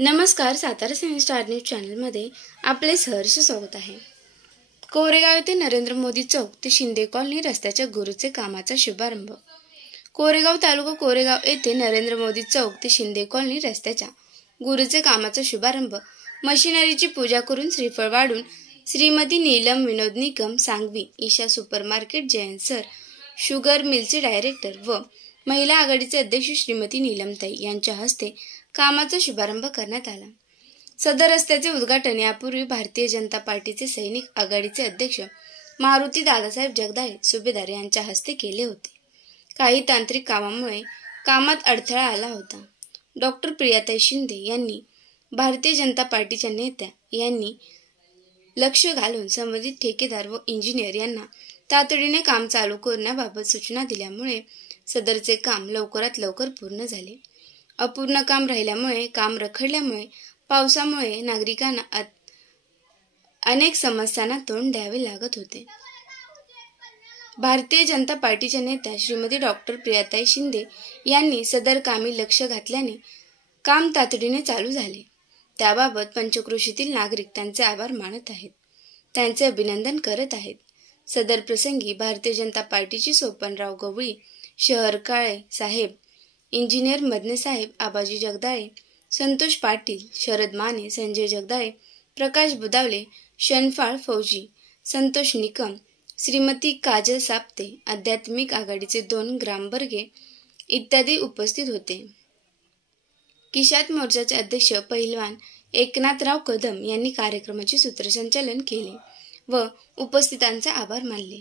नमस्कार, Satara seven star news चॅनलमध्ये आपले सहर्ष स्वागत आहे। कोरेगाव येथे नरेंद्र मोदी चौक ते शिंदे कॉलनी रस्त्याच्या गुरुचे कामाचा शुभारंभ। कोरेगाव तालुका कोरेगाव येथे नरेंद्र मोदी चौक ते शिंदे कॉलनी रस्त्याच्या गुरुचे कामाचा शुभारंभ मशिनरीची पूजा करून श्रीफळ वाढून Shrimati Neelam Vinod Nikam Sangvi, Isha supermarket, Jayant sir sugar मिलचे डायरेक्टर व महिला आघाडीचे अध्यक्ष श्रीमती नीलमताई यांच्या हस्ते कामाचा शुभारंभ करण्यात आला। सदर रस्त्याचे उद्घाटन यापूर्वी भारतीय जनता पार्टीचे सैनिक आघाडीचे अध्यक्ष मारुती दादासाहेब जगदाळे सुभेदार यांच्या हस्ते केले होते। काही तांत्रिक कामामुळे कामात अडथळा आला होता। डॉक्टर प्रियाताई शिंदे यांनी भारतीय जनता पार्टीच्या नेत्या यांनी लक्ष घालून संबंधित ठेकेदार व इंजिनियर यांना तातडीने काम चालू करण्याबाबत सूचना दिल्यामुळे सदरचे काम लवकरात लवकर पूर्ण झाले। अपूर्ण काम राहिल्यामुळे, काम रखडल्यामुळे, पावसामुळे नागरिकांना अनेक समस्यांना तोंड द्यावे लागत होते। भारतीय जनता पार्टीच्या नेत्या श्रीमती डॉक्टर प्रियाताई शिंदे यांनी सदर कामी लक्ष घातल्याने काम तातडीने चालू झाले। त्याबाबत पंचक्रोशीतील नागरिक त्यांचे आभार मानत आहेत, त्यांचे अभिनंदन करत आहेत। सदर प्रसंगी भारतीय जनता पार्टीची सोपनराव गवळी, शहर काळे साहेब, इंजिनियर मदने साहेब, आबाजी जगदाळे, संतोष पाटील, शरद माने, संजय जगदाळे, प्रकाश बुदावले, शनफाळ फौजी, संतोष निकम, श्रीमती काजल साप्ते, आध्यात्मिक आघाडीचे 2 ग्रामबर्गे इत्यादी उपस्थित होते। किशात मोर्चाचे अध्यक्ष पहिलवान एकनाथराव कदम यांनी कार्यक्रमाचे सूत्रसंचालन केले व उपस्थितांचा आभार मानले।